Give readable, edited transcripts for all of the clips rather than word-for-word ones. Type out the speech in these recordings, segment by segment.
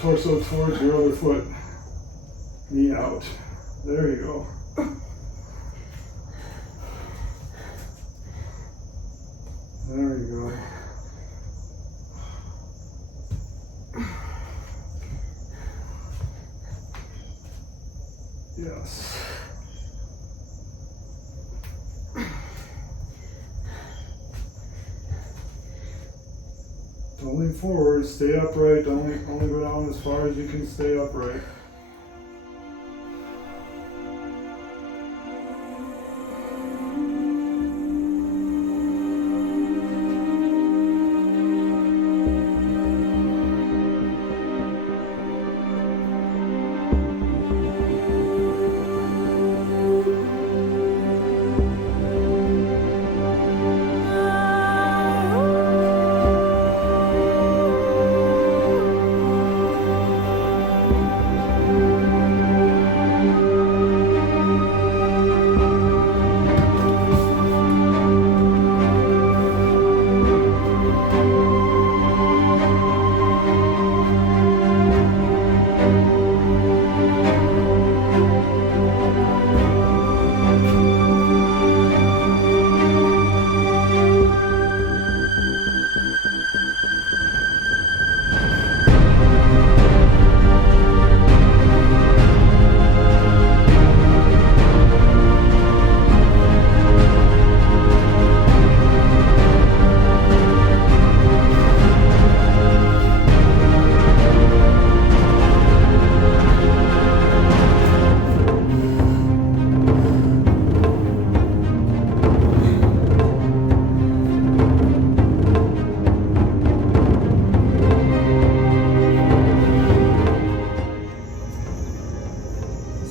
torso towards your other foot. Knee out. There you go. There you go. Yes. Don't lean forward, stay upright, only go down as far as you can stay upright.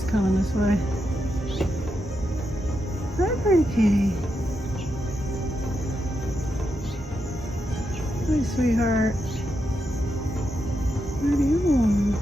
Coming this way. Hi, pretty kitty. Hi, sweetheart. Where are you going?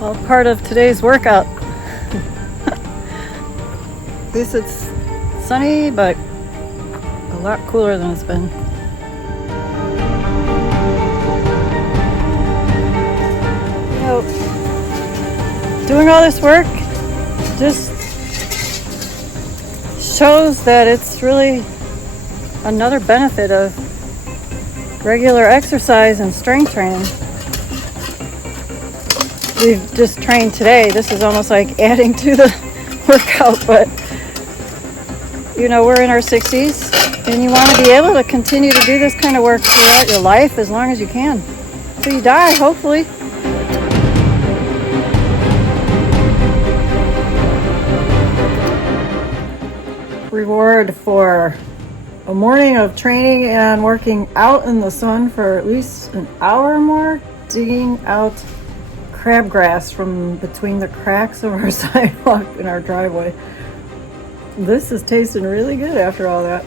All part of today's workout. At least it's sunny, but a lot cooler than it's been. You know, doing all this work just shows that it's really another benefit of regular exercise and strength training. We've just trained today. This is almost like adding to the workout, but you know, we're in our 60s and you want to be able to continue to do this kind of work throughout your life as long as you can. So you die, hopefully. Reward for a morning of training and working out in the sun for at least an hour or more, digging out crabgrass from between the cracks of our sidewalk in our driveway. This is tasting really good after all that.